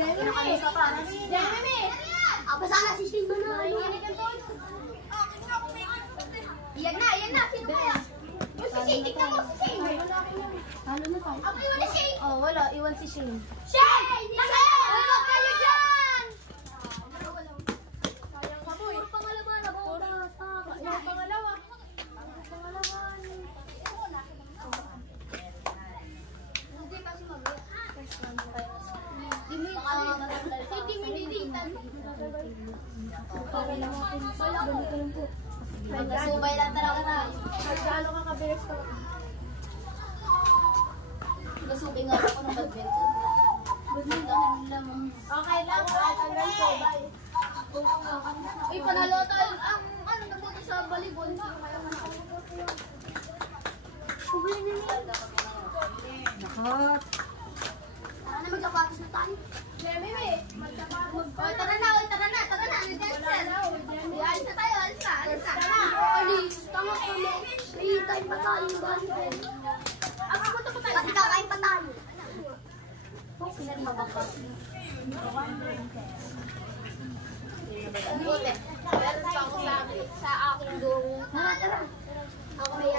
Jeremy! Basta na si Shane Manalo. Yan na. Sino kaya? Yung si Shane, tignan mo si Shane. Halo na tayo. Ako iwan si Shane. Oh, wala. Iwan si Shane. Shane! Huwag kayo dyan! Pangalawa na ba? Pangalawa. Hindi kasi hindi minilitan. Magkasubay lang talaga na. Magkano ka kabilis ka? Magkasubay nga ako ng badminton. Badminton lang. Okay lang. Hanggang subay. Uy, panalo tayo. Ang nagpunta sa volleyball. Nakot. Tara na, magkapatos na tayo. Tara na. Alis na tayo, alis na. Alis, tama kami. Hihintay pa tayo. Pati kakain pa tayo. Buti. Meron pa ako sa aking doon. Tara. Ako may